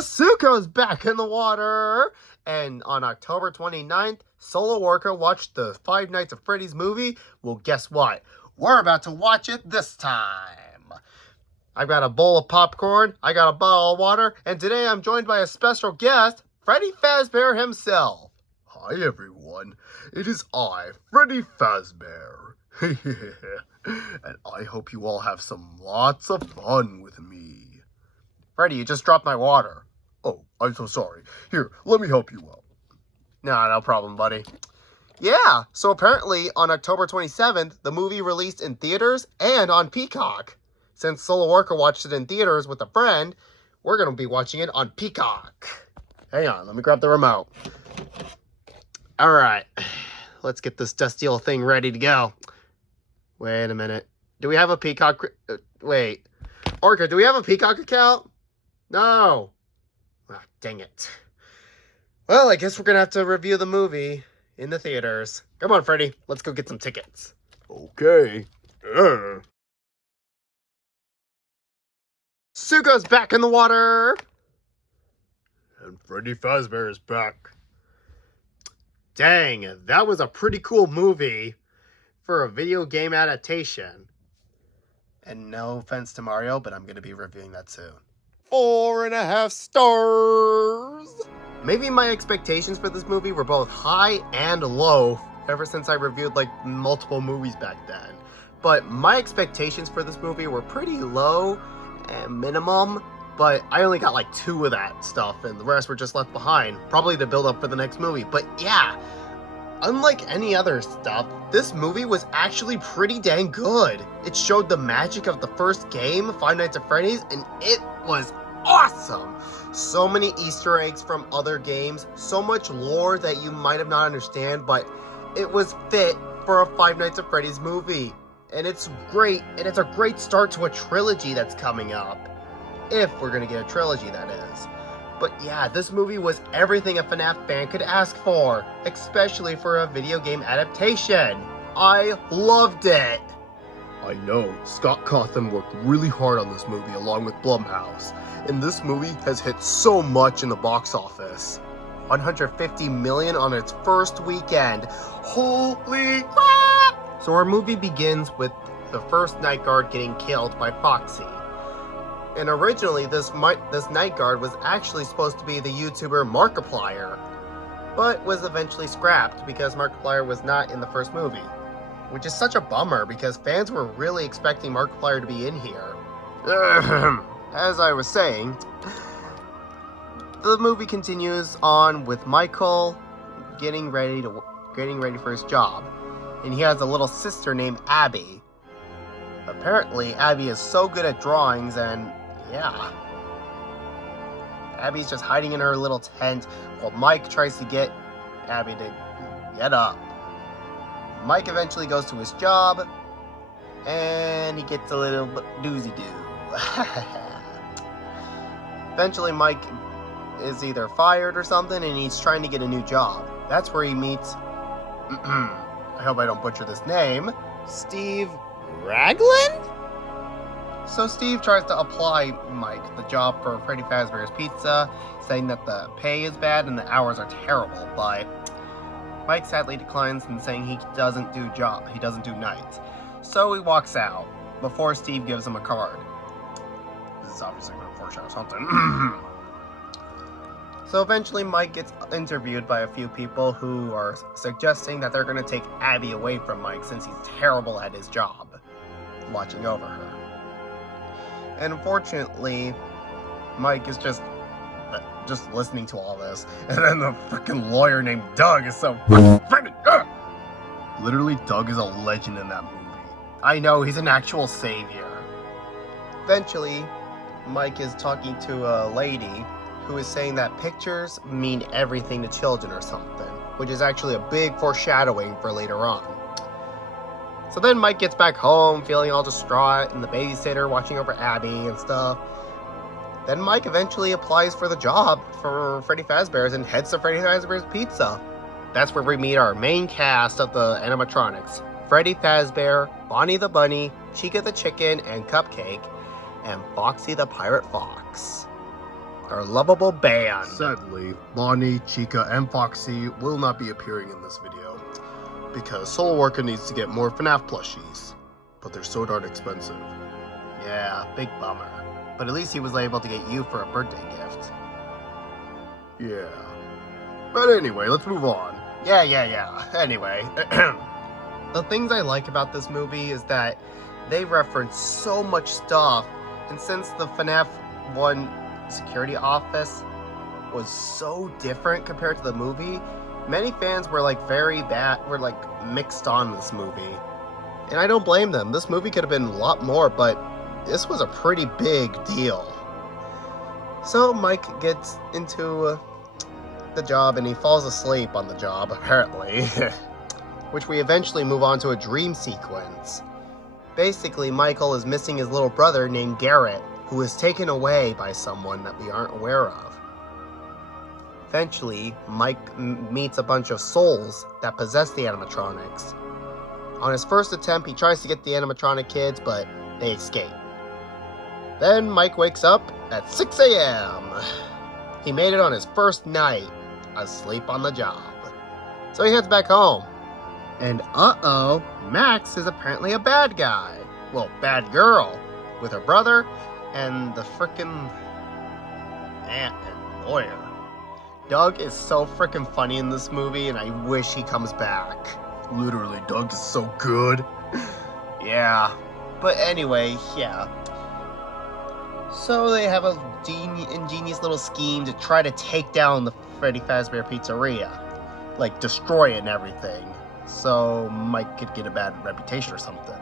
Shuco's back in the water! And on October 29th, Solo Worker watched the Five Nights at Freddy's movie. Well, guess what? We're about to watch it this time. I've got a bowl of popcorn, I got a bottle of water, and today I'm joined by a special guest, Freddy Fazbear himself. Hi everyone, it is I, Freddy Fazbear. And I hope you all have lots of fun with me. Freddy, you just dropped my water. Oh, I'm so sorry. Here, let me help you out. No problem, buddy. Yeah, so apparently on October 27th, the movie released in theaters and on Peacock. Since Solo Worker watched it in theaters with a friend, we're going to be watching it on Peacock. Hang on, let me grab the remote. All right, let's get this dusty old thing ready to go. Wait a minute. Do we have a Peacock? Wait. Orca, do we have a Peacock account? No. Ah, dang it. Well, I guess we're going to have to review the movie in the theaters. Come on, Freddy. Let's go get some tickets. Okay. Shuco's back in the water. And Freddy Fazbear is back. Dang, that was a pretty cool movie for a video game adaptation. And no offense to Mario, but I'm going to be reviewing that soon. 4.5 stars! Maybe my expectations for this movie were both high and low ever since I reviewed multiple movies back then. But my expectations for this movie were pretty low and minimum, but I only got 2 of that stuff and the rest were just left behind, probably to build up for the next movie. But yeah, unlike any other stuff, this movie was actually pretty dang good. It showed the magic of the first game, Five Nights at Freddy's, and it was awesome. So many Easter eggs from other games, so much lore that you might have not understand, but it was fit for a Five Nights at Freddy's movie. And it's great, and it's a great start to a trilogy that's coming up. If we're gonna get a trilogy, that is. But yeah, this movie was everything a FNAF fan could ask for, especially for a video game adaptation. I loved it! I know, Scott Cawthon worked really hard on this movie along with Blumhouse, and this movie has hit so much in the box office. $150 million on its first weekend. Holy crap! So our movie begins with the first night guard getting killed by Foxy. And originally, this night guard was actually supposed to be the YouTuber Markiplier, but was eventually scrapped because Markiplier was not in the first movie. Which is such a bummer because fans were really expecting Markiplier to be in here. As I was saying, the movie continues on with Michael getting ready for his job. And he has a little sister named Abby. Apparently, Abby is so good at drawings and yeah. Abby's just hiding in her little tent while Mike tries to get Abby to get up. Mike eventually goes to his job, and he gets a little doozy-doo. Eventually, Mike is either fired or something, and he's trying to get a new job. That's where he meets, I hope I don't butcher this name, Steve Ragland? So Steve tries to apply Mike the job for Freddy Fazbear's Pizza, saying that the pay is bad and the hours are terrible, but Mike sadly declines and saying he doesn't do nights. So he walks out before Steve gives him a card. This is obviously going to foreshadow something. So eventually Mike gets interviewed by a few people who are suggesting that they're going to take Abby away from Mike since he's terrible at his job, watching over her. And unfortunately, Mike is just listening to all this, and then the freaking lawyer named Doug is so freaking literally, Doug is a legend in that movie. I know, he's an actual savior. Eventually, Mike is talking to a lady who is saying that pictures mean everything to children or something, which is actually a big foreshadowing for later on. So then Mike gets back home feeling all distraught, and the babysitter watching over Abby and stuff. Then Mike eventually applies for the job for Freddy Fazbear's and heads to Freddy Fazbear's Pizza. That's where we meet our main cast of the animatronics. Freddy Fazbear, Bonnie the Bunny, Chica the Chicken, and Cupcake. and Foxy the Pirate Fox. Our lovable band. Sadly, Bonnie, Chica, and Foxy will not be appearing in this video because Soul Worker needs to get more FNAF plushies, but they're so darn expensive. Yeah, big bummer. But at least he was able to get you for a birthday gift. Yeah. But anyway, let's move on. Yeah. Anyway, the things I like about this movie is that they reference so much stuff, and since the FNAF 1 security office was so different compared to the movie, many fans were mixed on this movie. And I don't blame them. This movie could have been a lot more, but this was a pretty big deal. So Mike gets into the job and he falls asleep on the job, apparently. Which we eventually move on to a dream sequence. Basically, Michael is missing his little brother named Garrett, who was taken away by someone that we aren't aware of. Eventually, Mike meets a bunch of souls that possess the animatronics. On his first attempt, he tries to get the animatronic kids, but they escape. Then Mike wakes up at 6 a.m. He made it on his first night, asleep on the job. So he heads back home. And uh-oh, Max is apparently a bad guy. Well, bad girl. With her brother and the frickin' aunt and lawyer. Doug is so frickin' funny in this movie, and I wish he comes back. Literally, Doug is so good. Yeah. But anyway, yeah. So they have a ingenious little scheme to try to take down the Freddy Fazbear Pizzeria. Like, destroy it and everything. So Mike could get a bad reputation or something.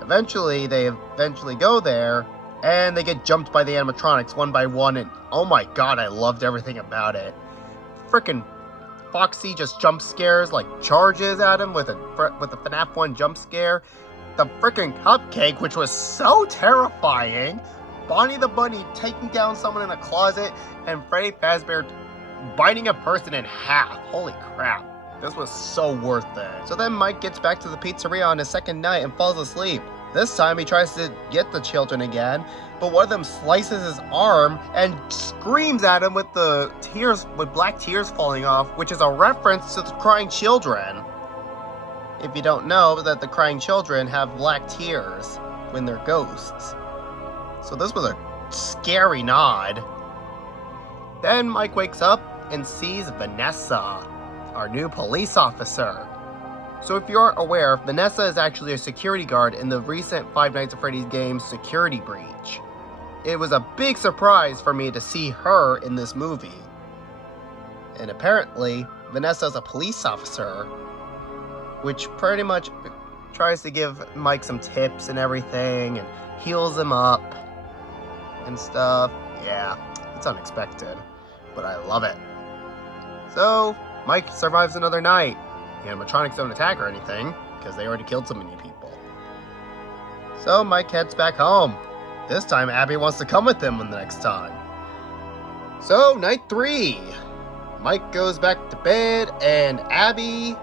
They eventually go there, and they get jumped by the animatronics one by one, and oh my god, I loved everything about it. Frickin' Foxy just jump scares, like charges at him with a FNAF 1 jump scare. The frickin' cupcake, which was so terrifying. Bonnie the Bunny taking down someone in a closet, and Freddy Fazbear biting a person in half. Holy crap. This was so worth it. So then Mike gets back to the pizzeria on his second night and falls asleep. This time he tries to get the children again, but one of them slices his arm and screams at him with black tears falling off, which is a reference to the crying children. If you don't know that the crying children have black tears when they're ghosts. So this was a scary nod. Then Mike wakes up and sees Vanessa, our new police officer. So if you aren't aware, Vanessa is actually a security guard in the recent Five Nights at Freddy's game Security Breach. It was a big surprise for me to see her in this movie. And apparently, Vanessa is a police officer, which pretty much tries to give Mike some tips and everything, and heals him up and stuff. Yeah, it's unexpected, but I love it. So Mike survives another night. The animatronics don't attack or anything, because they already killed so many people. So Mike heads back home. This time Abby wants to come with him the next time. So, night 3. Mike goes back to bed, and Abby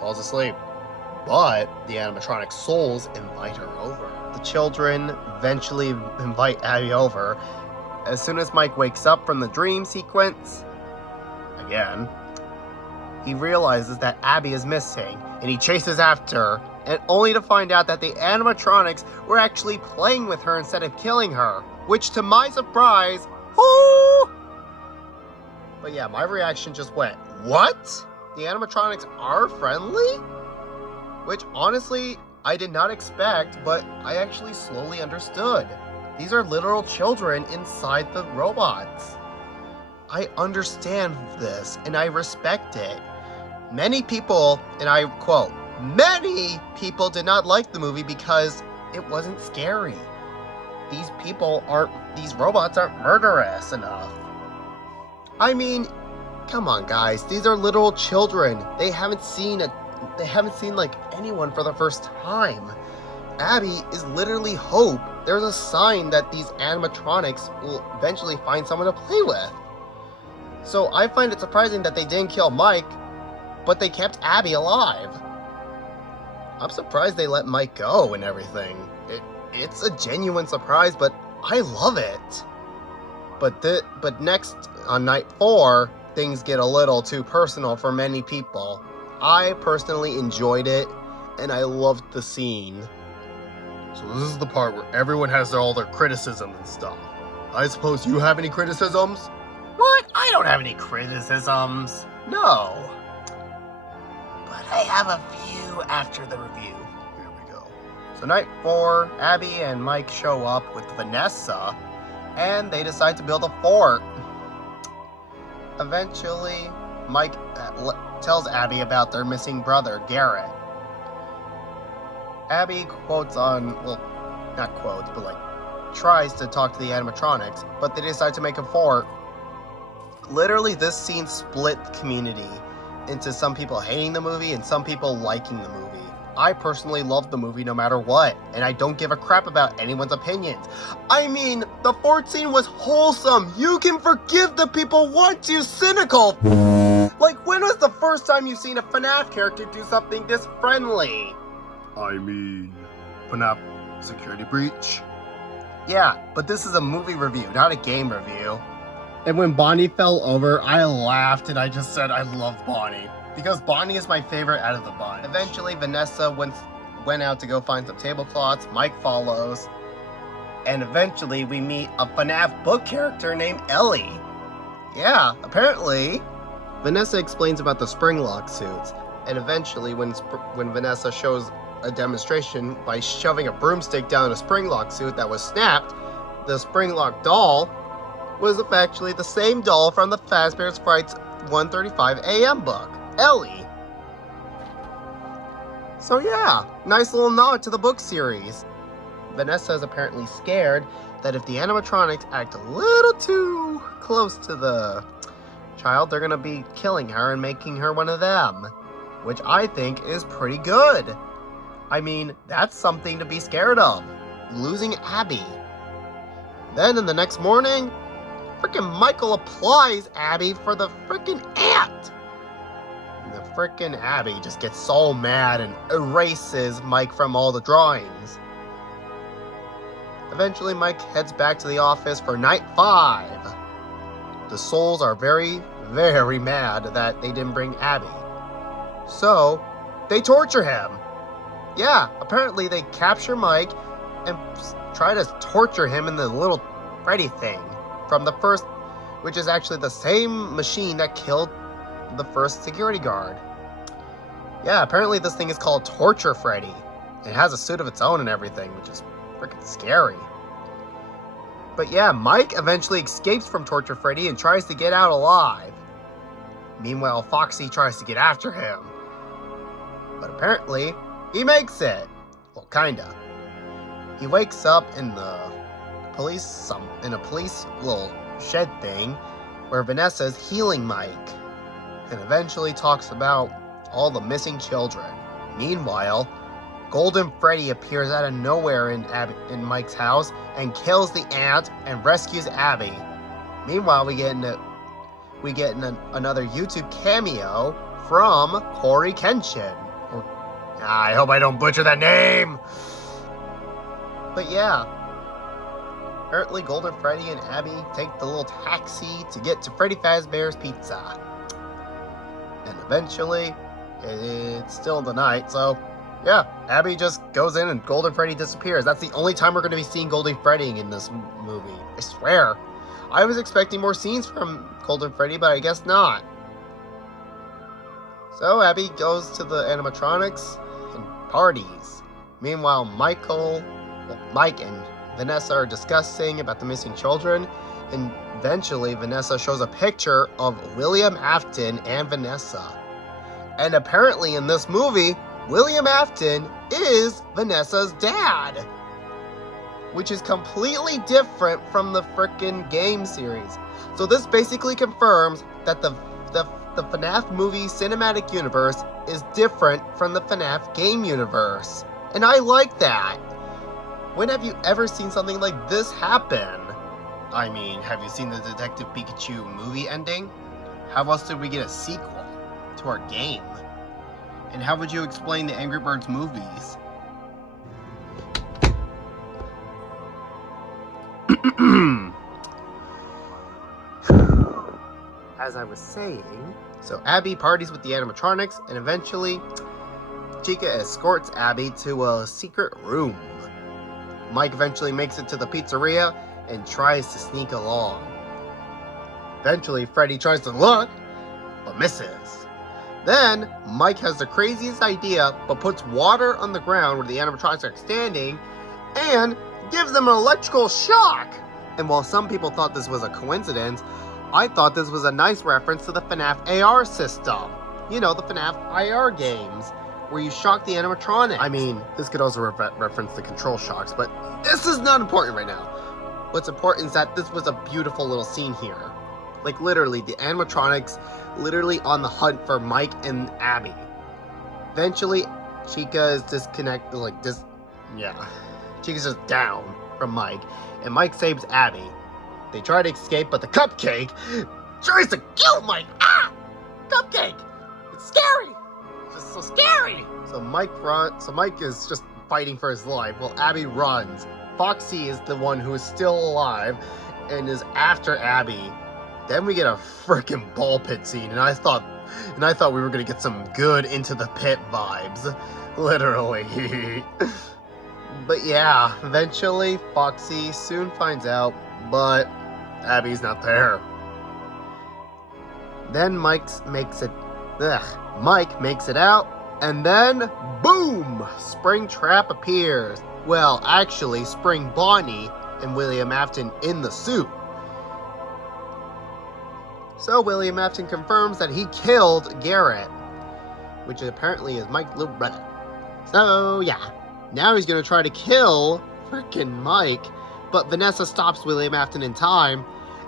falls asleep. But the animatronic souls invite her over. The children eventually invite Abby over. As soon as Mike wakes up from the dream sequence, again, he realizes that Abby is missing, and he chases after her, and only to find out that the animatronics were actually playing with her instead of killing her, which to my surprise, whoo! But yeah, my reaction just went, what? The animatronics are friendly? Which honestly, I did not expect, but I actually slowly understood. These are literal children inside the robots. I understand this, and I respect it. Many people, and I quote, many people did not like the movie because it wasn't scary. These robots aren't murderous enough. I mean, come on guys, these are literal children. They haven't seen like anyone for the first time. Abby is literally hope. There's a sign that these animatronics will eventually find someone to play with. So I find it surprising that they didn't kill Mike, but they kept Abby alive. I'm surprised they let Mike go and everything. it's a genuine surprise, but I love it. But next, on night 4, things get a little too personal for many people. I personally enjoyed it, and I loved the scene. So this is the part where everyone has all their criticism and stuff. I suppose you have any criticisms? What? I don't have any criticisms. No. But I have a few after the review. Here we go. So night 4, Abby and Mike show up with Vanessa, and they decide to build a fort. Eventually, Mike tells Abby about their missing brother, Garrett. Abby quotes on, well, not quotes, but tries to talk to the animatronics, but they decide to make a fort. Literally, this scene split the community into some people hating the movie and some people liking the movie. I personally love the movie no matter what, and I don't give a crap about anyone's opinions. I mean, the fort scene was wholesome. You can forgive the people once, you cynical. When was the first time you've seen a FNAF character do something this friendly? I mean, FNAF security breach? Yeah, but this is a movie review, not a game review. And when Bonnie fell over, I laughed and I just said I love Bonnie. Because Bonnie is my favorite out of the bunch. Eventually, Vanessa went out to go find some tablecloths. Mike follows. And eventually, we meet a FNAF book character named Ellie. Yeah, apparently. Vanessa explains about the spring lock suits. And eventually, when Vanessa shows a demonstration by shoving a broomstick down a spring lock suit that was snapped, the spring lock doll was actually the same doll from the Fazbear's Frights 1:35 a.m. book, Ellie. So yeah, nice little nod to the book series. Vanessa is apparently scared that if the animatronics act a little too close to the child, they're gonna be killing her and making her one of them, which I think is pretty good. I mean, that's something to be scared of. Losing Abby. Then in the next morning, frickin' Michael applies Abby for the frickin' ant. And the frickin' Abby just gets so mad and erases Mike from all the drawings. Eventually, Mike heads back to the office for night 5. The Souls are very, very mad that they didn't bring Abby. So, they torture him. Yeah, apparently they capture Mike and try to torture him in the little Freddy thing from the first, which is actually the same machine that killed the first security guard. Yeah, apparently this thing is called Torture Freddy. It has a suit of its own and everything, which is freaking scary. But yeah, Mike eventually escapes from Torture Freddy and tries to get out alive. Meanwhile, Foxy tries to get after him. But apparently, he makes it. Well, kinda. He wakes up in a police little shed thing where Vanessa is healing Mike and eventually talks about all the missing children. Meanwhile, Golden Freddy appears out of nowhere in Mike's house and kills the ant and rescues Abby. Meanwhile, we get another YouTube cameo from Corey Kenshin. I hope I don't butcher that name. But yeah, apparently Golden Freddy and Abby take the little taxi to get to Freddy Fazbear's Pizza. And eventually, it's still in the night, so yeah, Abby just goes in and Golden Freddy disappears. That's the only time we're going to be seeing Golden Freddy in this movie. I swear. I was expecting more scenes from Golden Freddy, but I guess not. So Abby goes to the animatronics and parties. Meanwhile, Mike and Vanessa are discussing about the missing children, and eventually Vanessa shows a picture of William Afton and Vanessa. And apparently in this movie, William Afton is Vanessa's dad, which is completely different from the frickin' game series. So this basically confirms that the FNAF movie cinematic universe is different from the FNAF game universe. And I like that. When have you ever seen something like this happen? I mean, have you seen the Detective Pikachu movie ending? How else did we get a sequel to our game? And how would you explain the Angry Birds movies? as I was saying, so Abby parties with the animatronics, and eventually, Chica escorts Abby to a secret room. Mike eventually makes it to the pizzeria and tries to sneak along. Eventually, Freddy tries to look, but misses. Then, Mike has the craziest idea, but puts water on the ground where the animatronics are standing, and gives them an electrical shock. And while some people thought this was a coincidence, I thought this was a nice reference to the FNAF AR system. You know, the FNAF IR games, where you shock the animatronic. I mean, this could also reference the control shocks, but this is not important right now. What's important is that this was a beautiful little scene here. Like, literally, the animatronics literally on the hunt for Mike and Abby. Eventually, Chica is disconnected, Chica's just down from Mike, and Mike saves Abby. They try to escape, but the cupcake tries to kill Mike. Ah! Cupcake! It's scary! It's just so scary! So Mike is just fighting for his life while Abby runs. Foxy is the one who is still alive and is after Abby. Then we get a freaking ball pit scene, and I thought we were gonna get some good Into the Pit vibes. Literally. But yeah, eventually Foxy soon finds out, but Abby's not there. Then Mike makes it out, and then boom! Springtrap appears. Well, actually, Spring Bonnie and William Afton in the suit. So William Afton confirms that he killed Garrett, which apparently is Mike's little brother. So yeah, now he's gonna try to kill frickin' Mike, but Vanessa stops William Afton in time,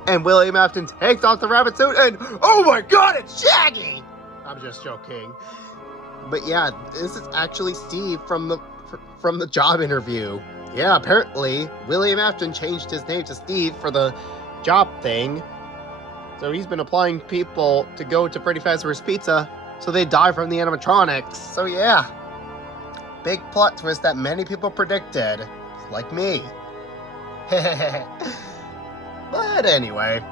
and William Afton takes off the rabbit suit, and oh my god, it's Shaggy! I'm just joking. But yeah, this is actually Steve from the job interview. Yeah, apparently William Afton changed his name to Steve for the job thing. So he's been applying people to go to Freddy Fazbear's Pizza so they die from the animatronics. So yeah, big plot twist that many people predicted, like me. But anyway,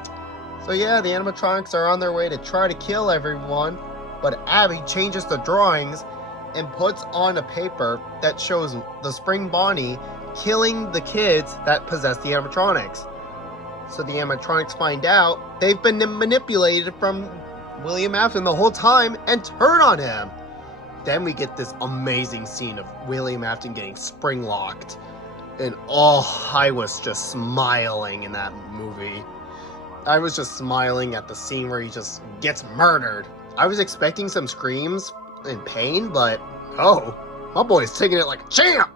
so yeah, the animatronics are on their way to try to kill everyone, but Abby changes the drawings and puts on a paper that shows the Spring Bonnie killing the kids that possess the animatronics. So the animatronics find out they've been manipulated from William Afton the whole time and turn on him. Then we get this amazing scene of William Afton getting spring locked. And oh, I was just smiling in that movie. I was just smiling at the scene where he just gets murdered. I was expecting some screams and pain, but oh, my boy's taking it like a champ.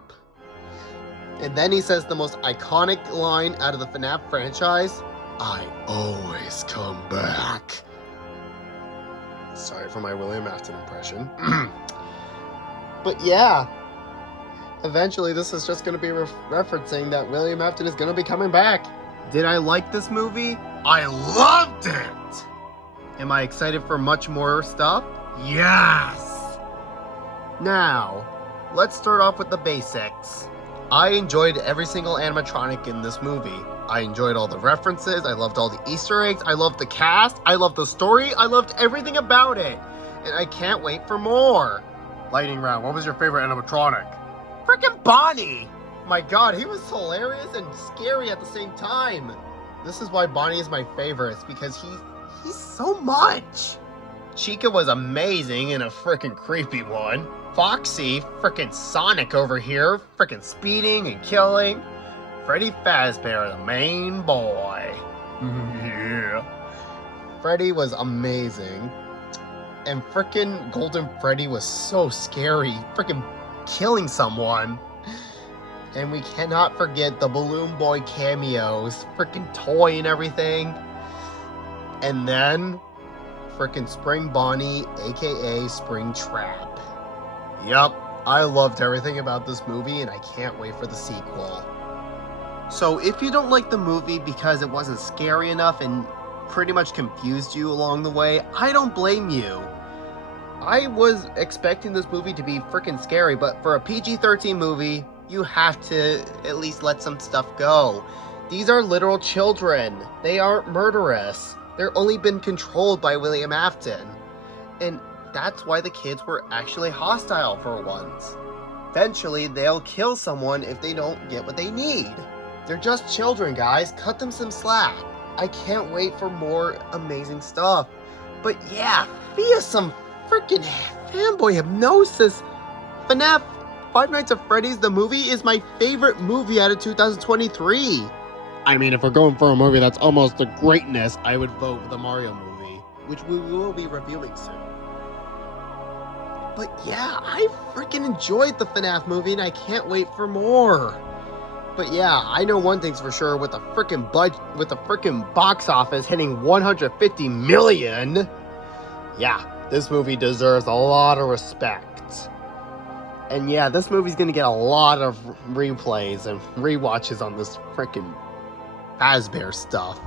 And then he says the most iconic line out of the FNAF franchise, "I always come back." Sorry for my William Afton impression. But yeah, eventually this is just going to be referencing that William Afton is going to be coming back. Did I like this movie? I loved it! Am I excited for much more stuff? Yes! Now, let's start off with the basics. I enjoyed every single animatronic in this movie. I enjoyed all the references, I loved all the Easter eggs, I loved the cast, I loved the story, I loved everything about it. And I can't wait for more. Lightning round, what was your favorite animatronic? Frickin' Bonnie! My god, he was hilarious and scary at the same time. This is why Bonnie is my favorite, because he's so much. Chica was amazing and a frickin' creepy one. Foxy, frickin' Sonic over here, frickin' speeding and killing. Freddy Fazbear, the main boy. Yeah. Freddy was amazing. And frickin' Golden Freddy was so scary, frickin' killing someone. And we cannot forget the Balloon Boy cameos, frickin' toy and everything. And then, frickin' Spring Bonnie, aka Spring Trap. Yup, I loved everything about this movie and I can't wait for the sequel. So if you don't like the movie because it wasn't scary enough and pretty much confused you along the way, I don't blame you. I was expecting this movie to be freaking scary, but for a PG-13 movie, you have to at least let some stuff go. These are literal children. They aren't murderous. They're only been controlled by William Afton. And that's why the kids were actually hostile for once. Eventually, they'll kill someone if they don't get what they need. They're just children, guys. Cut them some slack. I can't wait for more amazing stuff. But yeah, via some freaking fanboy hypnosis, FNAF Five Nights at Freddy's the movie is my favorite movie out of 2023. I mean, if we're going for a movie that's almost the greatness, I would vote for the Mario movie, which we will be reviewing soon. But yeah, I freaking enjoyed the FNAF movie and I can't wait for more. But yeah, I know one thing's for sure, with the freaking box office hitting 150 million. Yeah, this movie deserves a lot of respect. And yeah, this movie's gonna get a lot of replays and rewatches on this freaking Fazbear stuff.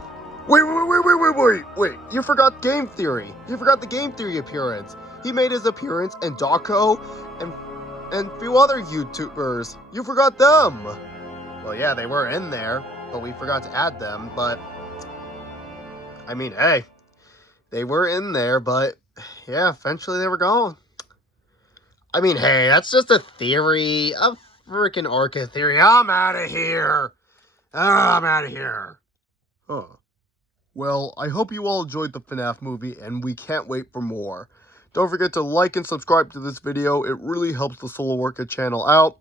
Wait, you forgot Game Theory. You forgot the Game Theory appearance. He made his appearance, and Dawko, and a few other YouTubers. You forgot them. Well, yeah, they were in there, but we forgot to add them. But, I mean, hey, they were in there, but, yeah, eventually they were gone. I mean, hey, that's just a theory, a freaking Orca theory. I'm out of here. I'm out of here. Huh. Well, I hope you all enjoyed the FNAF movie, and we can't wait for more. Don't forget to like and subscribe to this video. It really helps the Solo Workout channel out.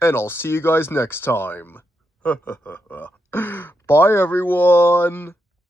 And I'll see you guys next time. Bye, everyone.